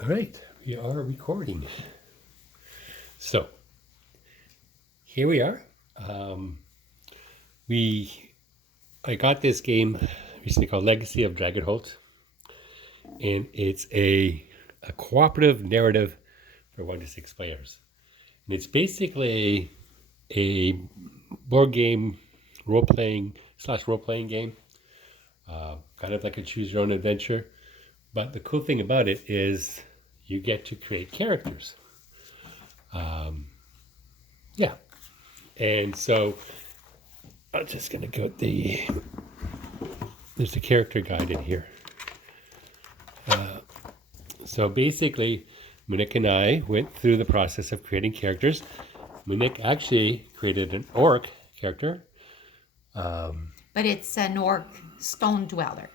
All right, we are recording. So here we are. I got this game recently called Legacy of Dragonholt, and it's a cooperative narrative for 1 to 6 players. And it's basically a board game, role playing game, kind of like a choose your own adventure. But the cool thing about it is you get to create characters. Yeah, and so I'm just gonna go with there's a character guide in here. So basically, Munich and I went through the process of creating characters. Munich actually created an orc character. But it's an orc stone dweller.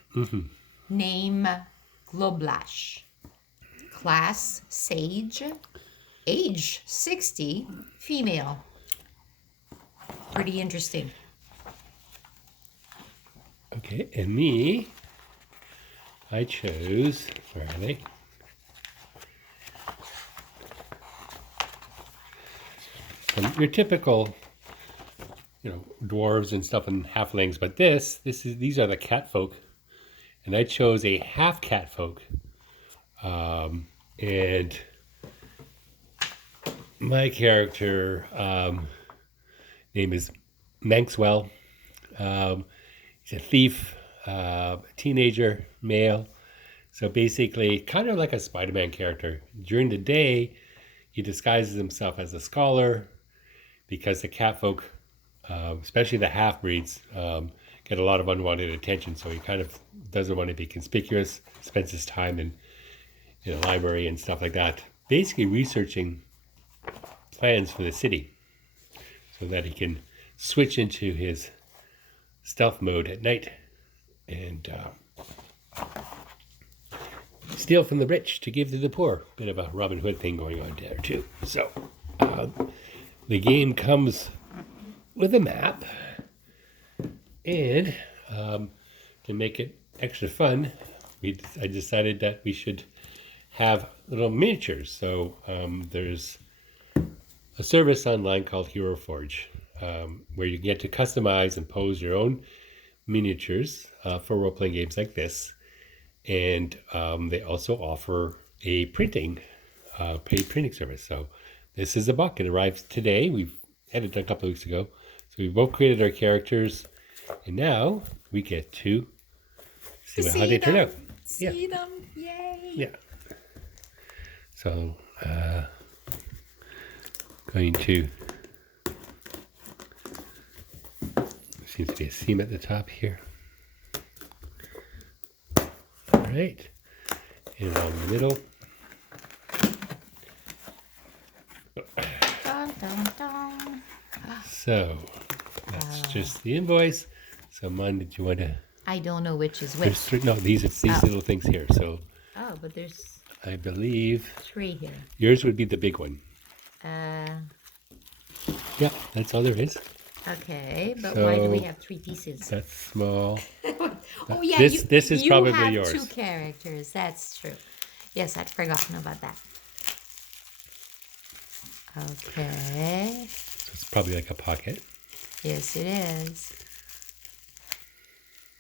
Name Globlash. Class Sage. Age 60. Female. Pretty interesting. Okay, and me, I chose, where are they? Your typical, dwarves and stuff and halflings, but these are the cat folk, and I chose a half cat folk, and my character name is Manxwell. He's a thief, teenager, male. So basically, kind of like a Spider-Man character. During the day, he disguises himself as a scholar because the catfolk, especially the half-breeds, get a lot of unwanted attention. So he kind of doesn't want to be conspicuous, spends his time in a library and stuff like that, basically researching plans for the city so that he can switch into his stealth mode at night and steal from the rich to give to the poor. Bit of a Robin Hood thing going on there too. So the game comes with a map, and to make it extra fun, I decided that we should have little miniatures. So there's a service online called Hero Forge, where you get to customize and pose your own miniatures for role-playing games like this. And they also offer a paid printing service. So this is the book. It arrived today. We've had it done a couple of weeks ago. So we both created our characters, and now we get to see how they turn out. See them, yay! Yeah. So going to, seems to be a seam at the top here. All right, and along the middle. Dun, dun, dun. So that's just the invoice. So, Mon, did you want to? I don't know which is There's which. three. No, these little things here. So Oh, but there's I believe 3 here. yours would be the big one. Yeah, that's all there is. Okay, but why do we So have 3 pieces? that's small. Oh yeah, This is probably you have yours. 2 characters. That's true. Yes, I'd forgotten about that. Okay. So it's probably like a pocket. Yes, it is.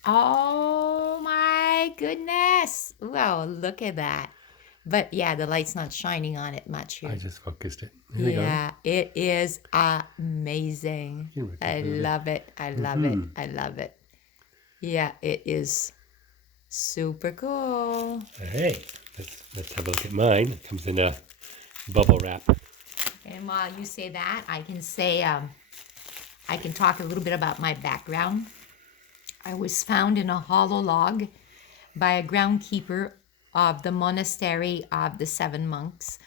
Oh my goodness! Wow, look at that. But yeah, the light's not shining on it much here. I just focused it. Here we go. Yeah, it is amazing. Here we go. I love it. I love it. I love it. Yeah, it is super cool. All right, let's have a look at mine. It comes in a bubble wrap. And while you say that, I can say, I can talk a little bit about my background. I was found in a hollow log by a groundkeeper of the monastery of the 7 monks.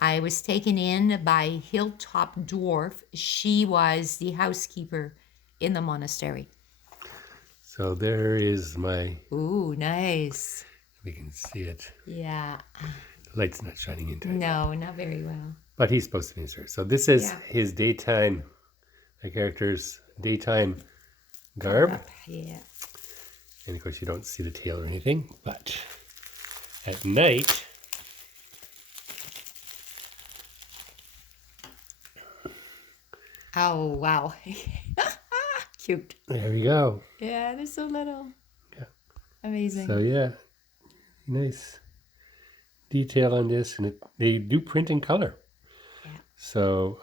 I was taken in by Hilltop Dwarf. She was the housekeeper in the monastery. So there is my. Ooh, nice. We can see it. Yeah. The light's not shining into it. No, not very well. But he's supposed to be there. So this is Yeah. his daytime, the character's daytime garb. Yeah. And of course you don't see the tail or anything. But at night, Oh, wow. Cute. There we go. Yeah, they're so little. Yeah. Amazing. So yeah, nice detail on this, and they do print in color. Yeah. So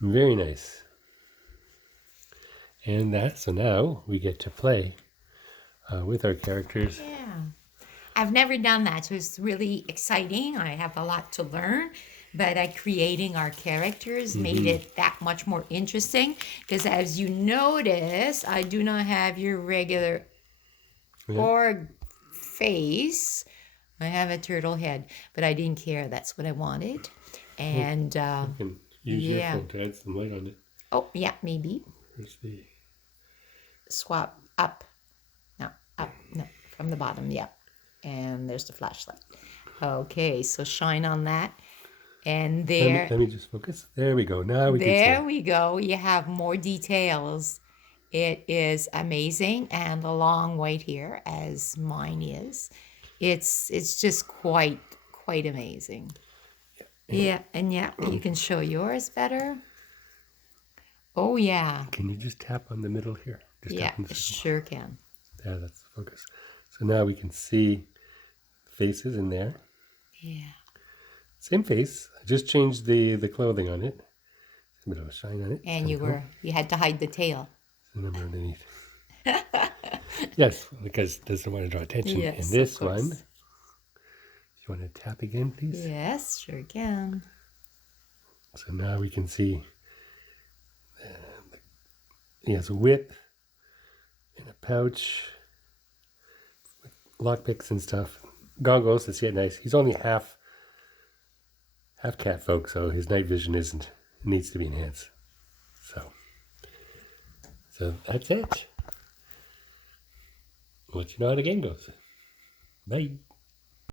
very nice. And so now we get to play with our characters. Yeah. I've never done that, so it's really exciting. I have a lot to learn, but creating our characters made it that much more interesting because, as you notice, I do not have your regular Yeah. org face. I have a turtle head, but I didn't care. That's what I wanted. And You can use your yeah. phone to add some light on it. Oh, yeah, maybe. Where's the... Swap up. No, up. No, from the bottom. Yeah. And there's the flashlight. Okay, so shine on that. And there, Let me just focus. There we go. Now we can see there it. we go. You have more details. It is amazing, and a long white here, as mine is. It's just quite amazing. Yeah, and yeah, you can show yours better. Oh yeah, Can you just tap on the middle here? Just yeah, tap on the circle. sure can. Yeah, that's the focus. So now we can see faces in there. Yeah. Same face. I just changed the clothing on it. A bit of a shine on it. And you had to hide the tail. The number underneath. Yes, because it doesn't want to draw attention. Yes, And this of course. one, you want to tap again, please? Yes, sure can. So now we can see he has a whip and a pouch with lockpicks and stuff. Goggles to see it nice. He's only half cat folk, so his night vision needs to be enhanced. So that's it. Let you know how the game goes. Bye.